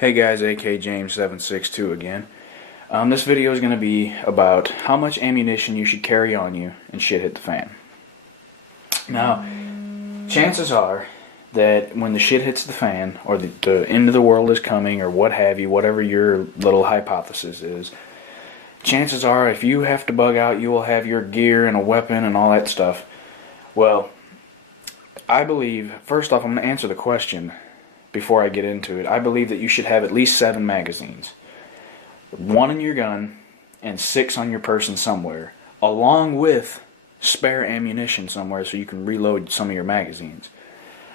Hey guys, AK James762 again. This video is going to be about how much ammunition you should carry on you and shit hit the fan. Now, chances are that when the shit hits the fan, or the end of the world is coming, or what have you, whatever your little hypothesis is, chances are if you have to bug out, you will have your gear and a weapon and all that stuff. Well, I believe, first off, I'm going to answer the question before I get into it. I believe that you should have at least 7 magazines. 1 in your gun and 6 on your person somewhere, along with spare ammunition somewhere so you can reload some of your magazines.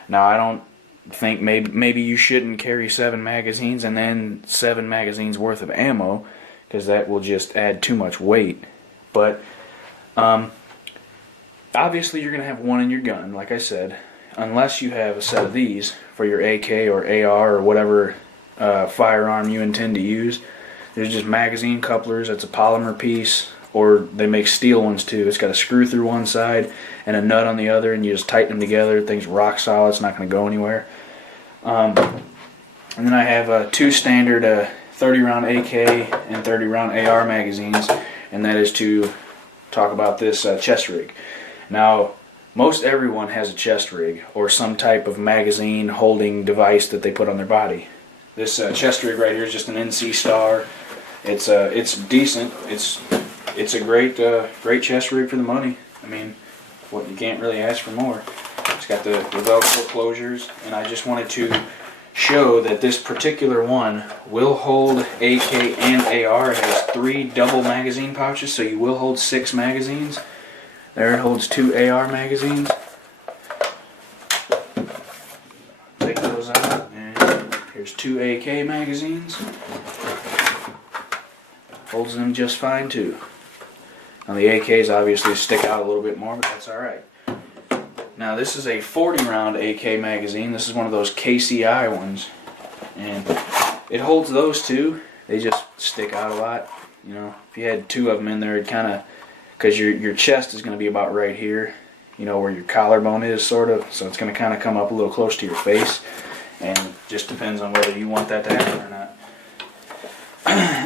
Now, I don't think maybe you shouldn't carry 7 magazines and then 7 magazines worth of ammo, because that will just add too much weight. But obviously you're going to have 1 in your gun, like I said, unless you have a set of these for your AK or AR or whatever firearm you intend to use. There's just magazine couplers. It's a polymer piece, or they make steel ones too. It's got a screw through one side and a nut on the other, and you just tighten them together. The thing's rock solid. It's not going to go anywhere. And then I have 2 standard 30 round AK and 30 round AR magazines, and that is to talk about this chest rig. Now, most everyone has a chest rig or some type of magazine holding device that they put on their body. This chest rig right here is just an NC Star. It's decent. It's a great chest rig for the money. I mean, what, you can't really ask for more. It's got the Velcro closures, and I just wanted to show that this particular one will hold AK and AR. It has 3 double magazine pouches, so you will hold 6 magazines. There it holds 2 AR magazines. Take those out, and here's 2 AK magazines. Holds them just fine too. Now the AKs obviously stick out a little bit more, but that's alright. Now this is a 40 round AK magazine. This is one of those KCI ones, and it holds those too. They just stick out a lot. You know, if you had 2 of them in there, it'd kind of, because your chest is going to be about right here, you know, where your collarbone is, sort of. So it's going to kind of come up a little close to your face, and just depends on whether you want that to happen or not.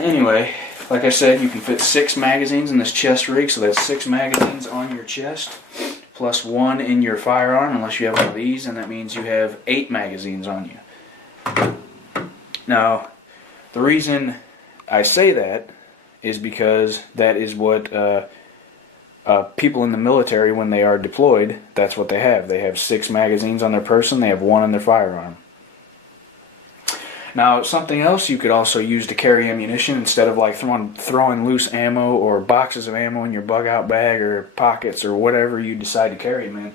Anyway, like I said, you can fit 6 magazines in this chest rig, so that's 6 magazines on your chest, plus 1 in your firearm, unless you have one of these, and that means you have 8 magazines on you. Now, the reason I say that is because that is what people in the military, when they are deployed, that's what they have. They have 6 magazines on their person, they have 1 in their firearm. Now, something else you could also use to carry ammunition, instead of like throwing loose ammo or boxes of ammo in your bug out bag or pockets or whatever you decide to carry, man,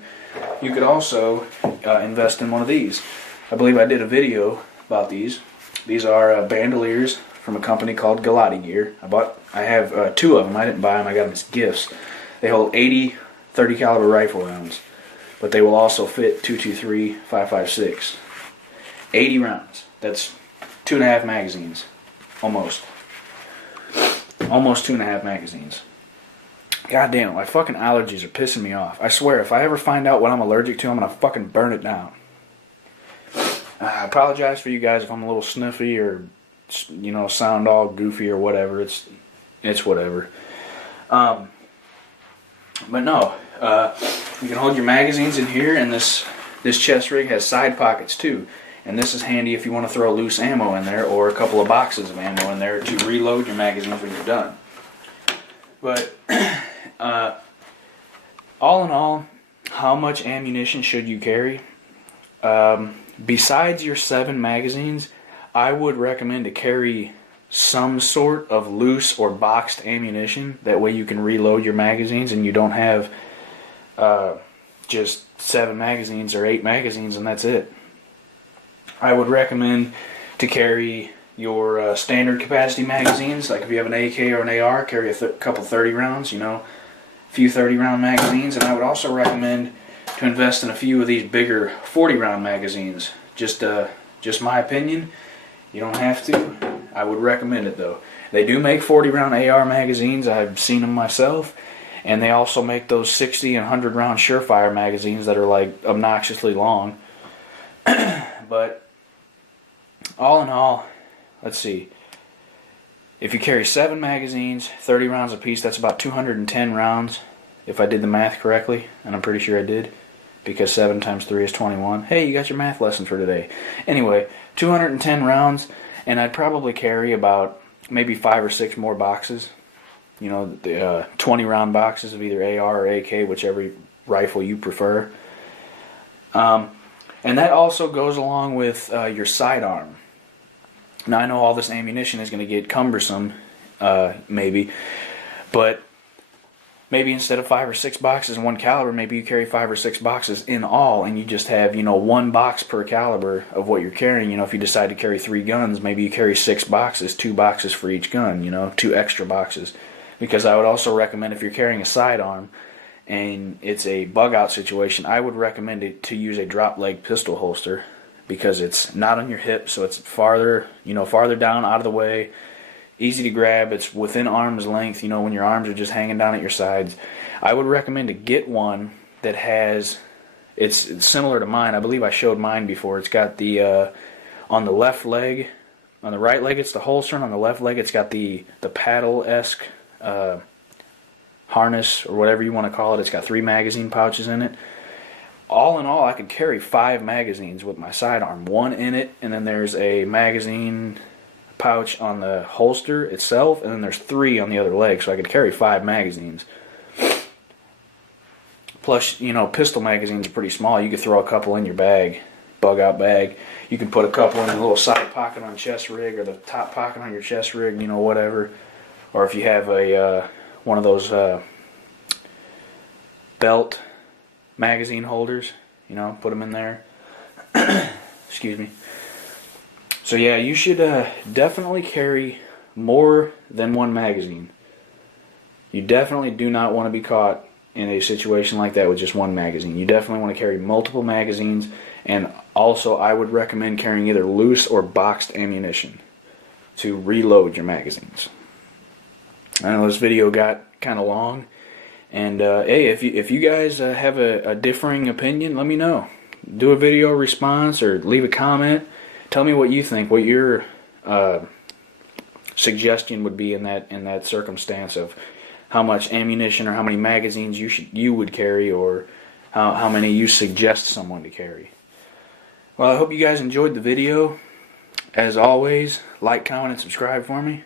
you could also invest in one of these. I believe I did a video about these. These are bandoliers from a company called Galati Gear. I have 2 of them. I didn't buy them, I got them as gifts. They hold 80 .30 caliber rifle rounds, but they will also fit 223 5.56. 80 rounds. That's 2.5 magazines. Almost 2.5 magazines. God damn, my fucking allergies are pissing me off. I swear, if I ever find out what I'm allergic to, I'm gonna fucking burn it down. I apologize for you guys if I'm a little sniffy or, you know, sound all goofy or whatever. It's whatever. But no, you can hold your magazines in here, and this chest rig has side pockets too. And this is handy if you want to throw loose ammo in there, or a couple of boxes of ammo in there to reload your magazines when you're done. But all in all, how much ammunition should you carry? Besides your 7 magazines, I would recommend to carry some sort of loose or boxed ammunition. That way you can reload your magazines and you don't have just 7 magazines or 8 magazines and that's it. I would recommend to carry your standard capacity magazines. Like if you have an AK or an AR, carry a couple 30 rounds, you know, a few 30 round magazines. And I would also recommend to invest in a few of these bigger 40 round magazines. Just my opinion. You don't have to. I would recommend it though. They do make 40 round AR magazines. I've seen them myself. And they also make those 60 and 100 round Surefire magazines that are like obnoxiously long. But all in all, let's see. If you carry 7 magazines, 30 rounds apiece, that's about 210 rounds, if I did the math correctly, and I'm pretty sure I did, because 7 times 3 is 21. Hey, you got your math lesson for today. Anyway, 210 rounds, and I'd probably carry about maybe 5 or 6 more boxes. You know, the 20 round boxes of either AR or AK, whichever rifle you prefer. And that also goes along with your sidearm. Now, I know all this ammunition is going to get cumbersome, maybe, but maybe instead of 5 or 6 boxes in one caliber, maybe you carry 5 or 6 boxes in all, and you just have, 1 box per caliber of what you're carrying. If you decide to carry 3 guns, maybe you carry 6 boxes, 2 boxes for each gun, 2 extra boxes. Because I would also recommend, if you're carrying a sidearm and it's a bug out situation, I would recommend it to use a drop leg pistol holster, because it's not on your hip, so it's farther, farther down, out of the way, easy to grab. It's within arm's length, when your arms are just hanging down at your sides. I would recommend to get one that has, it's similar to mine. I believe I showed mine before. It's got the, on the left leg, on the right leg it's the holster, and on the left leg it's got the paddle-esque harness, or whatever you want to call it. It's got 3 magazine pouches in it. All in all, I could carry 5 magazines with my sidearm. 1 in it, and then there's a magazine pouch on the holster itself, and then there's 3 on the other leg, so I could carry 5 magazines. Plus, pistol magazines are pretty small. You could throw a couple in your bag, bug out bag. You could put a couple in a little side pocket on chest rig, or the top pocket on your chest rig, whatever. Or if you have a one of those belt magazine holders, put them in there. Excuse me. So yeah, you should definitely carry more than 1 magazine. You definitely do not want to be caught in a situation like that with just 1 magazine. You definitely want to carry multiple magazines, and also I would recommend carrying either loose or boxed ammunition to reload your magazines. I know this video got kind of long, and hey, if you guys have a differing opinion, let me know. Do a video response or leave a comment. Tell me what you think, what your suggestion would be in that circumstance of how much ammunition or how many magazines you would carry, or how many you suggest someone to carry. Well, I hope you guys enjoyed the video. As always, like, comment, and subscribe for me.